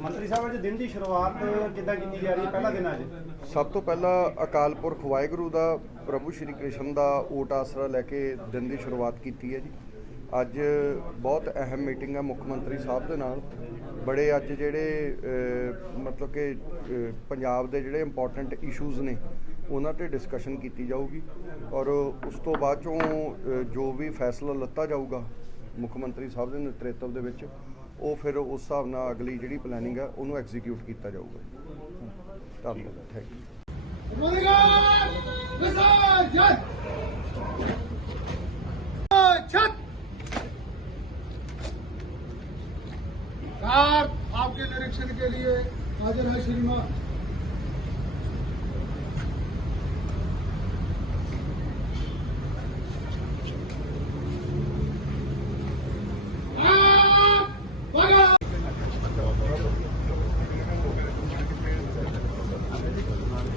ਮੰਤਰੀ ਸਾਹਿਬ ਅੱਜ ਦਿਨ ਦੀ ਸ਼ੁਰੂਆਤ ਕਿੱਦਾਂ ਕੀਤੀ ਜਾ ਰਹੀ ਹੈ? ਪਹਿਲਾ ਦਿਨ ਅੱਜ। ਸਭ ਤੋਂ ਪਹਿਲਾਂ ਅਕਾਲ ਪੁਰਖ ਵਾਹਿਗੁਰੂ ਦਾ ਪ੍ਰਭੂ ਸ਼੍ਰੀ ਕ੍ਰਿਸ਼ਨ ਦਾ ਓਟ ਆਸਰਾ ਲੈ ਕੇ ਦਿਨ ਦੀ ਸ਼ੁਰੂਆਤ ਕੀਤੀ ਹੈ ਜੀ। ਅੱਜ ਬਹੁਤ ਅਹਿਮ ਮੀਟਿੰਗ ਹੈ ਮੁੱਖ ਮੰਤਰੀ ਸਾਹਿਬ ਦੇ ਨਾਲ। ਬੜੇ ਅੱਜ ਜਿਹੜੇ ਮਤਲਬ ਕਿ ਪੰਜਾਬ ਦੇ ਜਿਹੜੇ ਇੰਪੋਰਟੈਂਟ ਇਸ਼ੂਜ਼ ਨੇ ਉਹਨਾਂ ਤੇ ਡਿਸਕਸ਼ਨ ਕੀਤੀ ਜਾਊਗੀ। ਔਰ ਉਸ ਤੋਂ ਬਾਅਦ ਚੋਂ ਜੋ ਵੀ ਫੈਸਲਾ ਲੱਤਾ ਜਾਊਗਾ ਮੁੱਖ ਮੰਤਰੀ ਸਾਹਿਬ ਦੇ ਨੇਤਰਤਵ ਦੇ ਵਿੱਚ ਉਹ ਫਿਰ ਉਸ ਹਿਸਾਬ ਨਾਲ ਅਗਲੀ ਜਿਹੜੀ ਪਲੈਨਿੰਗ ਹੈ ਉਹਨੂੰ ਐਗਜ਼ੀਕਿਊਟ ਕੀਤਾ ਜਾਊਗਾ ਧੰਨਵਾਦ ਥੈਂਕ ਯੂ कार आपके निरीक्षण के लिए हाजिर है श्रीमान